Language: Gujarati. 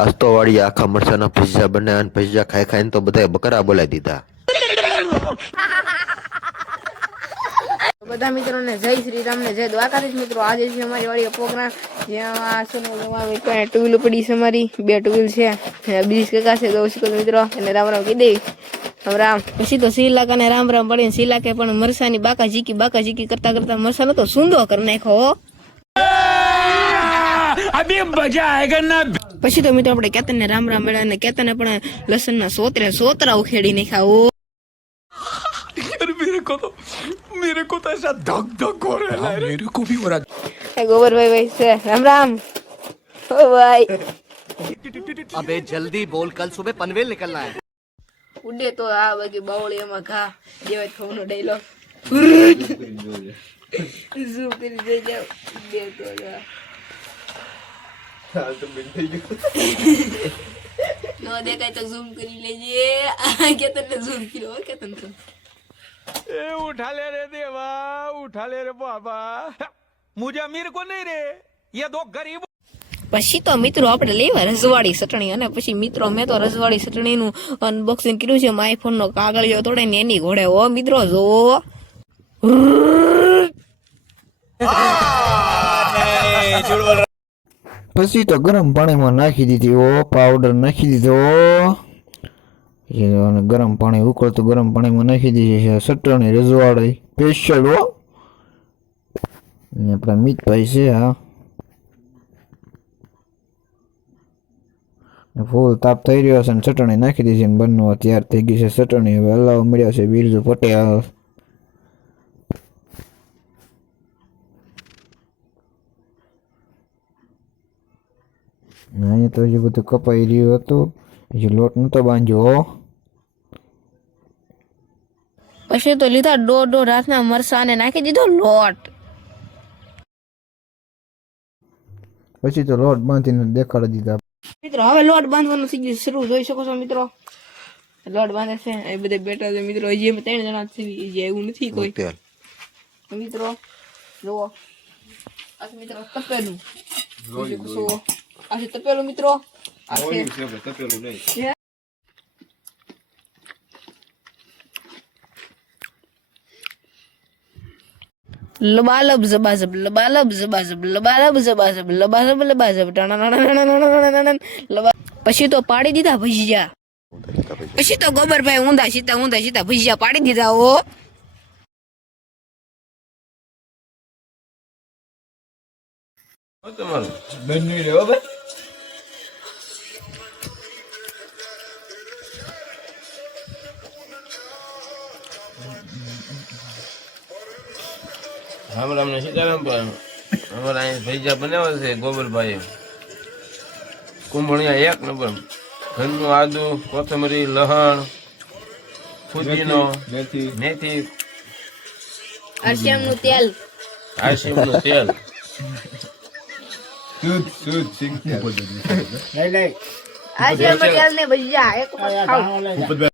આજ તો વાળી આખા મરચાના ભજીયા બનાવ્યા અને ભજીયા ખાઈ ખાઈને તો બધાએ બકરા બોલાવી દીધા. બધા મિત્રોને જય શ્રી રામ ને જય દ્વારકાધીશ. મિત્રો આજે છે અમારી વાળી પ્રોગ્રામ જ્યાં આ છે ને તમારી ટુ વ્હીલ પડી છે. અમારી 2 ટુ વ્હીલ છે, બીજી કાકા છે દોસ્ત મિત્રો એને રામ રામ કહી દે. રામ રામ. પછી તો શીલા ને રામ રામ પડીને શીલા કે પણ મરસાની બાકા ઝીકી કરતા કરતા મરસાનો તો સુંદો કરી નાખ્યો. અભી મજા આયેગા ના. પછી તો મિત્રો આપણે કેતન ને રામ રામ મળ્યા અને કેતને પણ લસણ ના સોતરા ઉખેડી નાખ્યા. मेरे को तो ऐसा धक धक हो रहा है, मेरे को भी हो रहा है. गोबर भाई से राम राम. ओ भाई अबे जल्दी बोल, कल सुबह पनवेल निकलना है. ઉડે તો આ બાકી બાવળીયામાં ઘા દેવાય થોનો ડાયલોગ ઝૂમ કરી દઈ જાવ બે તો જા હાલ તો બિલ થઈ ગયો નો દેખાય તો ઝૂમ કરી લેજે કે તને ઝૂમ કર્યો કે તને ए उठा ले रे देवा, उठा ले रे बाबा, मुझे अमीर को नहीं रे, ये दो गरीब. પછી તો મિત્રો આપણે લેવા રજવાડી ચટણી અને પછી મિત્રો મેં તો રજવાડી ચટણીનું અનબોક્સિંગ કર્યું છે. આઈફોન નો કાગળિયો તોડે ને એની ઘોડે ઓ મિત્રો જોવો. પછી તો ગરમ પાણીમાં નાખી દીધી. ઓ પાવડર નાખી દીધો. ગરમ પાણી ઉકળતું ગરમ પાણીમાં નાખી દીધી છે ચટણી રજવાડી સ્પેશિયલ. હો આપણા મિતભાઈ છે. હા ફૂલ તાપ થઈ રહ્યો છે અને ચટણી નાખી દીધી ને બનવા તૈયાર થઈ ગઈ છે ચટણી. હવે હલાવ મળ્યા છે બિરજુ પટેલ. અહીંયા તો હજી બધું કપાઈ રહ્યું હતું, હજી લોટ નતો બાંધ્યો. પછી તો લીધા દોઢ હાથના મરસાને નાખી દીધો લોટ. પછી તો લોટ બાંધીને દેખાડી દીધા. મિત્રો હવે લોટ બાંધવાનું થઈ ગયું શરૂ જોઈ શકો છો મિત્રો. લોટ બાંધે છે એ બધે બેઠા છે મિત્રો. હજી અમે 3 જણા છે, હજી એવું નથી કોઈ મિત્રો. જુઓ આ મિત્રો તપેલું જોઈ શકો છો. આ છે તપેલું મિત્રો. આ છે તપેલું નહીં. લબાલબ જબાજબ લબાલબ જબાજબ લબાલબ જબાજબ લબાલબ લબાજબ. પછી તો પાડી દીધા ભજીયા. પછી તો ગોબરભાઈ ઊંધા સીતા ભજીયા પાડી દીધા. ઓ તમારું બન્યું રે બાબા. રામ રામ ને સીતારામ. પણ અમારા અહીંયા ભજીયા બનાવ્યા છે ગોબરભાઈ. કુંભણિયા 1 નંબર. ઘરનું આદુ, કોથમરી, લહણ, ફુદીનો, મેથી, અરસિયામનું તેલ, અરસિયામનું તેલ ને ભજીયા એક ખાવ.